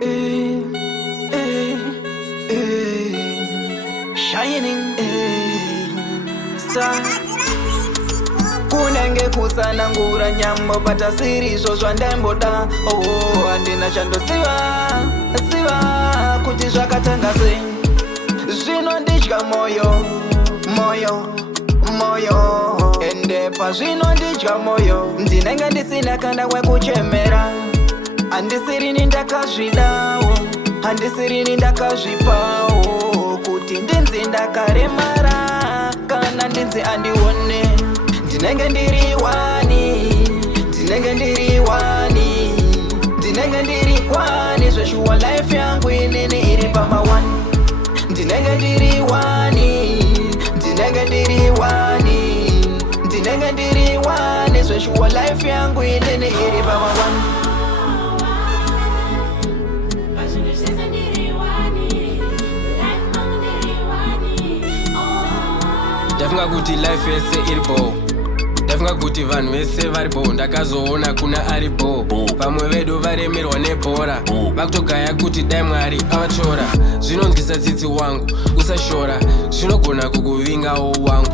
eh, eh, shining star. Kunenge kusanangura nyambo pata sirizvo zvandamboda. Oh, handina chandosiva kuti zvakatanga sei. Zvinondidya moyo ende pazvinondidya moyo ndinenge ndisina kana wekuchemera. Handisirini ndakazvidawo, handisirini ndakazvipawo kuti ndinzi ndakaremara kana ndinzi andione. Ndinenge ndiri wani, ndinenge ndiri wani, ndinenge ndiri wani, zveshuwa life yangu inini iri pama-one. Ndinenge ndiri wani, ndinenge ndiri wani, ndinenge ndiri wani, zveshuwa life yangu inini iri pama-one. Ndafunga kuti life yese iri bo, ndafunga kuti vanhu vese vari bo, ndakazoona kuna ari bo. Vamwe vedu varemerwa nebhora, vakutogaya kuti dai Mwari avachora. Zvinonzwisa tsitsi wangu, usashora, zvinogona kukuvingawo wangu.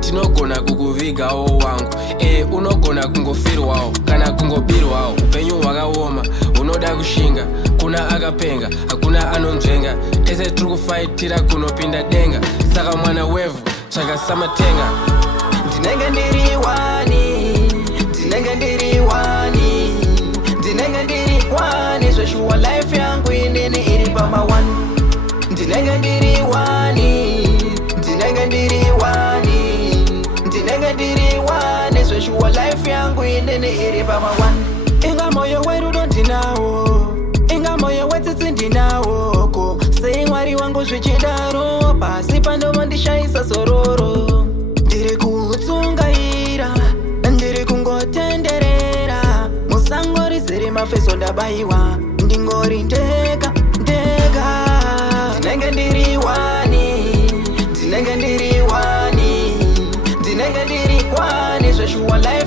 Tinogona kukuvigawo wangu. Unogona kungofirwawo kana kungobirwawo. Upenyu hwakaoma, unoda kushinga, kuna akapenga, hakuna anonzvenga. Tese tiri kufaitira kunopinda denga, saka mwana wevhu tsvaga samatenga. Ndinenge ndiri wani, ndinenge ndiri wani, ndinenge ndiri wani, zveshuwa life yangu inini iri pama-one. Ndinenge ndiri wani, ndinenge ndiri wani, ndinenge ndiri wani, zveshuwa life yangu inini iri pama-one. Inga moyo werudo ndinawo, inga moyo wetsitsi ndinawoko, sei Mwari wangu zvichidaro, pasi pandomo ndishaisa sororo. Ndiri kutsungaira, ndiri kungotenderera, musango rizere mafeso ndabayiwa, ndingori ndega. Ndinenge ndiri wani, ndinenge ndiri wani, ndinenge ndiri wani, zveshuwa life